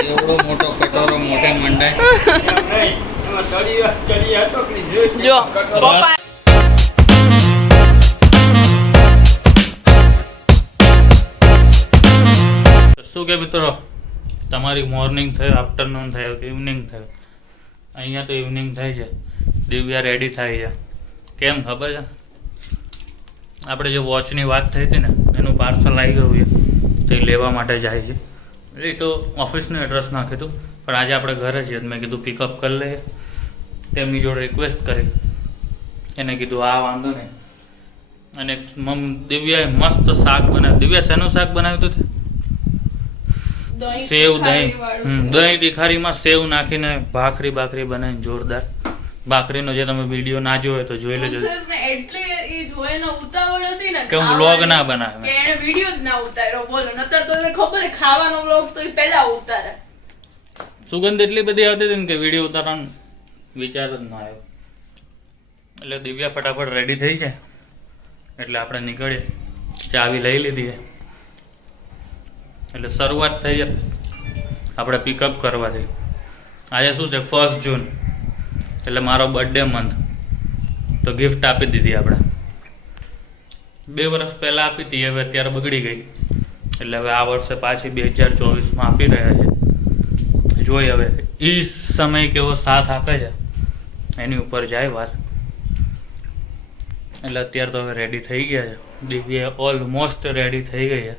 એવડો મોટો કટોરો મોઢે મંડાય જો પપ્પા શું કે મિત્રો તમારી મોર્નિંગ થયું, આફ્ટરનૂન થયું કે ઇવનિંગ થયું? અહીંયા તો ઇવનિંગ થઈ છે. દિવ્યા રેડી થાય છે. કેમ ખબર છે? આપણે જે વોચની વાત થઈ હતી ને એનું પાર્સલ આવી ગયું છે, તે લેવા માટે જાય છે. એ તો ઓફિસનું એડ્રેસ નાખ્યું હતું, પણ આજે આપણે ઘરે છીએ. મેં કીધું પિકઅપ કરી લઈએ. તેમની જોડે રિક્વેસ્ટ કરી, એને કીધું આ વાંધો નહીં. અને દિવ્યાએ મસ્ત શાક બનાવ્યું. દિવ્યા શેનું શાક બનાવ્યું હતું? સેવ દહીં તીખારીમાં સેવ નાખીને ભાખરી બનાવીને જોરદાર. ભાખરીનો જે તમે વિડીયો ના જોયો તો જોઈ લેજો. કે હું વ્લોગ ના બનાવે, સુગંધ એટલી બધી આવતી હતી ને કે વિડીયો ઉતારવાનો વિચાર જ ના આવ્યો. એટલે દિવ્યા ફટાફટ રેડી થઈ છે એટલે આપણે નીકળીએ. ચાવી લઈ લીધી છે એટલે શરૂઆત થઈ છે આપણે પિકઅપ કરવાથી. આજે શું છે 1 જૂન એટલે મારો બર્થડે મંથ. તો ગિફ્ટ આપી દીધી આપણે. 2 વર્ષ પહેલાં આપી હતી, હવે અત્યારે બગડી ગઈ એટલે હવે આ વર્ષે પાછી 2024માં આપી રહ્યા છે. જોઈ હવે એ સમય કેવો સાથ આપે છે એની ઉપર જાય વાત. એટલે અત્યારે તો હવે રેડી થઈ ગયા છે. દિવ્યા ઓલમોસ્ટ રેડી થઈ ગઈ છે.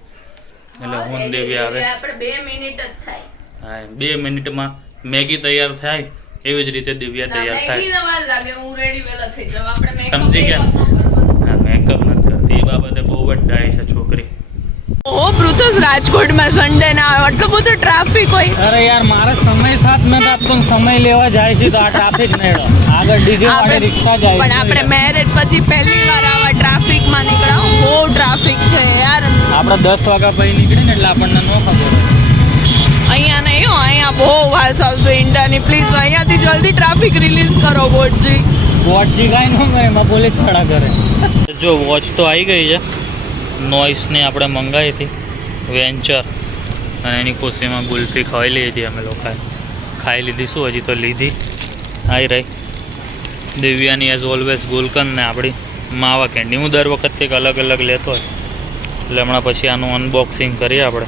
એટલે હું દિવ્યા આવે આપણે 2 મિનિટ જ થાય. હા, 2 મિનિટમાં મેગી તૈયાર થાય એવી જ રીતે દિવ્યા તૈયાર થાય. મેગી વાર લાગે, હું રેડી વેલા થઈ જાવ. આપણે મેકઅપ સમજી ગયા? હા, મેકઅપ નથી કરતી. એ બાબતે બહુ જ ડાય છે છોકરી. ઓ પૃથ્વી, રાજકોટમાં સન્ડે ના આવે આટલો બધો ટ્રાફિક હોય. અરે યાર, મારે સમય સાથ નથી આપતો. સમય લેવા જાય છે તો આ ટ્રાફિક નડે. આગળ ડીજે વાળી રિક્ષા જાય. પણ આપણે મેરેજ પછી પહેલી વાર આવા ટ્રાફિકમાં નીકળ્યા. બહુ ટ્રાફિક છે યાર. આપણે 10 વાગ્યા પછી નીકળીએ ને એટલે આપણને ન ખબર હોય. અહીંયા નહીં હો, અહીંયા બહુ વાસ આવશે ઇન્ડિયાની. પ્લીઝ અહીંયાથી જલ્દી ટ્રાફિક રિલીઝ કરો ગોડજી. ગોડજી કાંઈ ન કરે, એમાં પોલીસ ખડા કરે. જો વોચ તો આવી ગઈ છે. નોઇસની આપણે મંગાવી હતી વેન્ચર, અને એની ખુશીમાં ગુલ્ફી ખાઈ લીધી હતી અમે લોકોએ. ખાઈ લીધી શું, હજી તો લીધી આવી રહી. દિવ્યાની એઝ ઓલવેઝ ગુલકંદ ને આપણી માવા કેન્ડી. હું દર વખત કંઈક અલગ અલગ લેતો હોય એટલે હમણાં પછી આનું અનબોક્સિંગ કરીએ આપણે.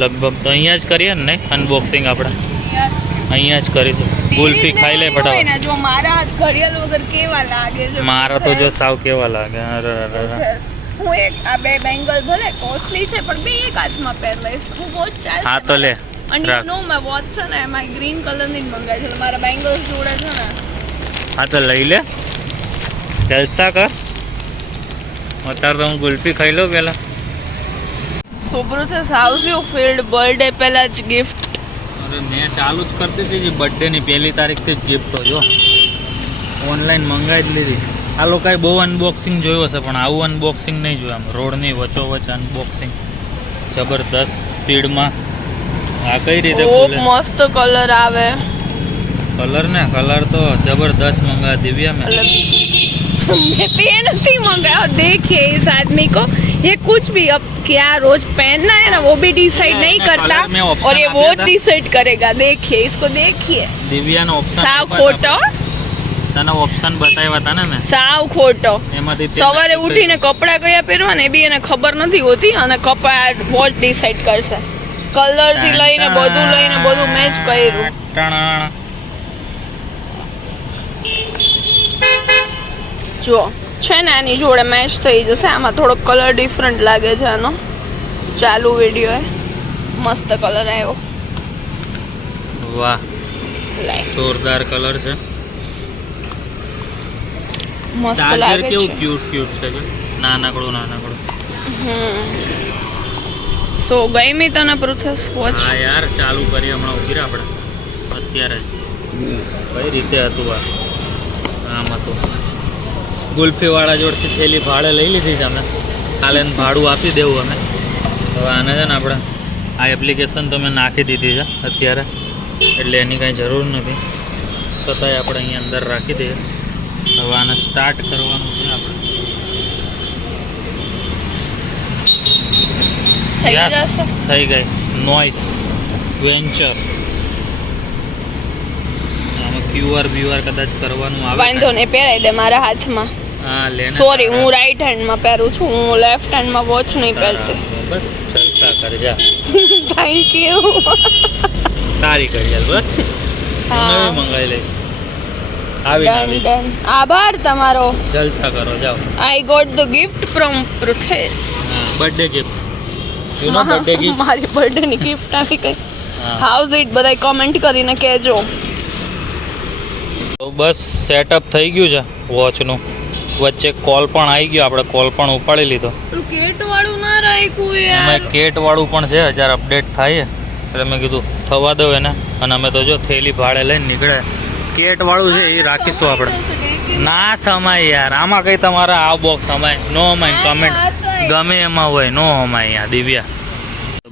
લગભગ તો અહીંયા જ કરીએ ને, નહીં અનબોક્સિંગ આપણે અહીંયા જ કરીશું. ગુલ્ફી ખાઈ લે ફટાફટ. જો મારા હાથ ઘડિયાળ વગર કેવા લાગે છે. મારા તો જો સાવ કેવા લાગે. હું એક આ 2 બેંગલ ભલે કોસ્ટલી છે પણ 2 એક હાથમાં પહેર લઈશ. હું વોચ ચાલશે. હા તો લે. અને યુ નો મે વોચ છે ને એમાં ગ્રીન કલરની જ મંગાવી છે. મારા બેંગલ્સ જોડે છે ને. હા તો લઈ લે, જલસા કર. અત્યારે તો હું ગુલ્ફી ખાઈ લઉં પેલા. સુબ્રુથે હાઉસ યુ ફીલ્ડ બર્થડે પહેલા જ ગિફ્ટ. અરે મેં ચાલુ જ કરતી હતી બર્થડેની 1લી તારીખથી જ ગિફ્ટો. જો ઓનલાઈન મંગાવી જ લીધી. આ લોકોએ બહુ અનબોક્સિંગ જોયું હશે પણ આવું અનબોક્સિંગ નહીં જોયું. આમ રોડની વચ્ચોવચ્ચ અનબોક્સિંગ જબરદસ્ત સ્પીડમાં. આ કઈ રીતે ખુલે? મસ્ત કલર આવે. કલર તો जबरदस्त मंगा दिव्या में. मैं पे नहीं मंगाया. देखिए इस आदमी को ये कुछ भी अब क्या रोज पहनना है ना वो भी डिसाइड नहीं करता और ये वो डिसाइड करेगा. देखिए इसको देखिए. दिव्या नो ऑप्शन साव खोटो. તને ઓપ્શન બતાવ્યા હતા ને મેં. સાવ ખોટો. એમાંથી સવારે ઉઠીને કપડા કયા પહેરવા ને એ બી એને ખબર નથી હોતી અને કપડા વોચ ડિસાઈડ કરશે. કલર થી લઈને બધું મેચ કર્યું. જો છે ને આની જોડે મેચ થઈ જશે. આમાં થોડો કલર ડિફરન્ટ લાગે છે આનો. ચાલુ વિડીયો મસ્ત કલર આવ્યો. વાહ, જોરદાર કલર છે. મસ્ત લાગે છે. કેવું ક્યુટ છે. નાનકડું. સો ગમી તને પૃથ્વી વોચ? હા યાર, ચાલુ કરી હમણાં ઉભી રહે આપણે. અત્યારે કઈ રીતે હતું આમ હતું. ગુલ્ફી વાળા જોડથી થેલી ભાડે લઈ લીધી છે અમે. કાલે ભાડું આપી દેવું અમે. હવે આને છે ને આપણે આ એપ્લિકેશન તો મેં નાખી દીધી છે અત્યારે, એટલે એની કાંઈ જરૂર નથી. છતાંય આપણે અહીંયા અંદર રાખી દઈએ. હવે આને સ્ટાર્ટ કરવાનું છે આપણે. થઈ ગઈ નોઇસ. વેન્ચર. આમાં QR કદાચ કરવાનું આવે. વાંધો નહીં, પહેરાઈ દે મારા હાથમાં. હા લે. સોરી, હું રાઈટ હેન્ડમાં પહેરું છું, હું લેફ્ટ હેન્ડમાં વોચ નહીં પહેરતી. બસ જલસા કરજા. Thank you. તારી કરી બસ. નવી મંગાવી લઈશ. આવી ડન. આભાર તમારો. જલસા કરો જાઓ. I got the gift from Prithesh. Birthday gift. You know birthday gift. મારી બર્થડે ની ગિફ્ટ આવી ગઈ. હા. હાઉઝ ઇટ બધાય કમેન્ટ કરીને કહેજો. તો બસ સેટઅપ થઈ ગયું છે વોચનું. વચ્ચે કોલ પણ આવી ગયો, આપણે કોલ પણ ઉપાડી લીધો. કેટ વાળું ના રાખ્યું યાર. અમે કેટ વાળું પણ છે, હજાર અપડેટ થાય એટલે મેં કીધું થવા દો એને. અને અમે તો જો થેલી ભાડે લઈને નીકળે. કેટ વાળું છે એ રાખીશું આપણે. ના સમાય યાર, આમાં કઈ તમારા આ બોક્સ સમાય નો અમાય. કમેન્ટ ગમે એમાં હોય નો અમાય અહીંયા. દિવ્યા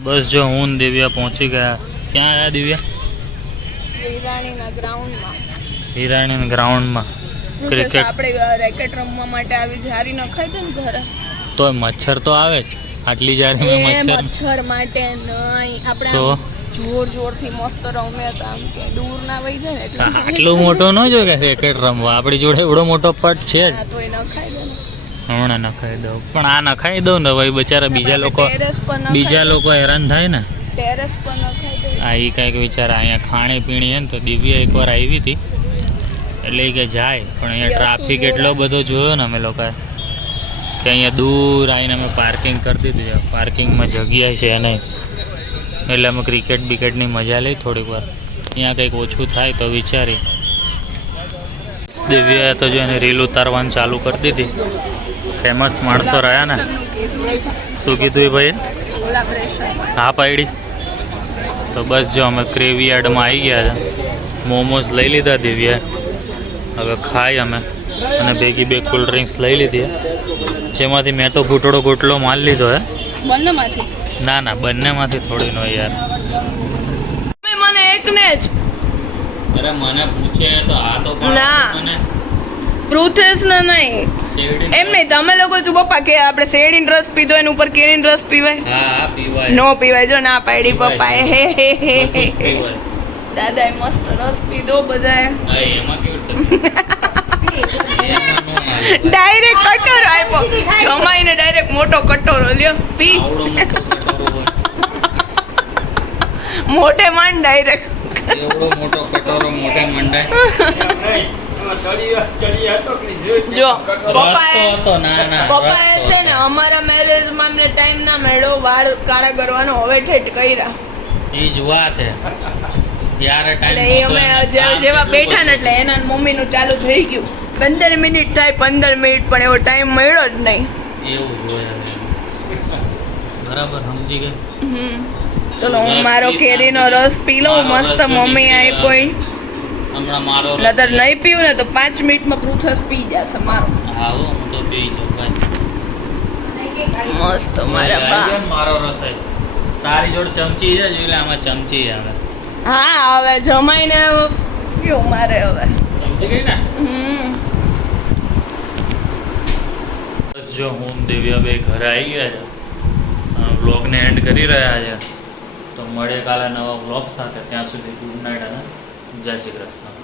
બસ જો હું ને દિવ્યા પહોંચી ગયા. ક્યાં આવ્યા દિવ્યા? હિરાણીના ગ્રાઉન્ડમાં. હિરાણી ગ્રાઉન્ડમાં ક્રિકેટ. આપણે રેકેટ રમવા માટે આવી જારી નખાઈ દે ને ઘરે. તો મચ્છર તો આવે જ. આટલી જારી મચ્છર. મચ્છર માટે નહીં, આપણે તો જોર જોરથી મસ્ત રમ્યા હતા, આમ કે દૂર ના વહી જાય ને એટલે. આટલો મોટો ન જો કે રેકેટ રમવા. આપણી જોડે એવડો મોટો પટ છે જ. હા, તો એ નખાઈ દે ને. હમણાં નખાઈ દઉં, પણ આ નખાઈ દઉં ને ભાઈ બચારા બીજા લોકો હેરાન થાય ને. ટેરેસ પર નખાઈ દે. આ એ કાંઈક વિચારા અહીંયા ખાણી પીણી હે ને. તો દિવ્યા એકવાર આવી હતી એટલે એ કે જાય, પણ અહીંયા ટ્રાફિક એટલો બધો જોયો ને અમે લોકોએ કે અહીંયા દૂર આવીને અમે પાર્કિંગ કરી દીધું છે. પાર્કિંગમાં જગ્યા છે નહીં એટલે અમે ક્રિકેટ બિકેટની મજા લઈ થોડીક વાર. અહીંયા કંઈક ઓછું થાય તો વિચારી. દિવ્યાએ તો જો એને રીલ ઉતારવાનું ચાલુ કરી દીધી. ફેમસ માણસો રહ્યા ને. શું કીધું એ ભાઈએ? હા પાડી. તો બસ જો અમે ક્રેવીયાર્ડમાં આવી ગયા છે. મોમોઝ લઈ લીધા દિવ્યાએ. હવે ખાઈ અમે અને ભેગી બે કોલ્ડ ડ્રિંક્સ લઈ લીધી. જેમાંથી મેં તો ઘૂંટડો માલ લીધો હે. બંનેમાંથી? ના ના, બંનેમાંથી થોડી નો યાર. મને એકને જ. અરે મને પૂછે તો આ તો ના. મને પૃથેશ ને નહીં. એમ નહીં, તમે લોકો જો પપ્પા કે આપણે શેરડીનો રસ પીધો એના ઉપર કેરીનો રસ પીવાય? હા પીવાય. નો પીવાય. જો ના પાડી પપ્પાએ. હે હે હે હે. પીવાય. દાદાએ મસ્ત રસ પીધો બધાએ. હા એમાં કેવું ડાયરેક્ટ કટોરો આપ્યો. જમાઈને ડાયરેક્ટ મોટો કટોરો લ્યો પી. આવડો મોટો કટોરો હોય. મોઢે માંડ ડાયરેક્ટ. એવડો મોટો કટોરો મોઢે મંડાય. જો રસ્તો હતો. ના ના, પપ્પાએ રસ્તો છે ને અમારા મેરેજમાં અમને ટાઈમ ના મળ્યો વાળ કાળા કરવાનો, હવે ઠેઠ કર્યા. ઈ જ વાત હે યાર. એટલે એ અમે જેવા બેઠા ને એટલે એના મમ્મીનું ચાલુ થઈ ગયું. 15 મિનિટ થાય, 15 મિનિટ પણ એવો ટાઈમ મળ્યો જ નહીં. એવું જ હોય હવે. બરાબર સમજી ગઈ. ચલો હું મારો કેરીનો રસ પી લઉં. મસ્ત મમ્મી આપ્યો. હમણાં મારો રસ નતર નહીં પીવું ને તો 5 મિનિટમાં પૃથસ પી જશે મારો. હા હું તો પી છું ભાઈ. મસ્ત મારા બા. મારો રસ આય. તારી જોડે ચમચી છે એટલે આમાં ચમચી આવે. હા હવે જમાઈને પીવું મારે હવે. સમજી ગઈ ને? બસ જો હું દિવ્યા બે ઘરે આવી ગયા છે. વ્લોગને એન્ડ કરી રહ્યા છે. તો મળે કાલે નવા વ્લોગ સાથે. ત્યાં સુધી ગુડ નાઇટ અને જય શ્રી કૃષ્ણ.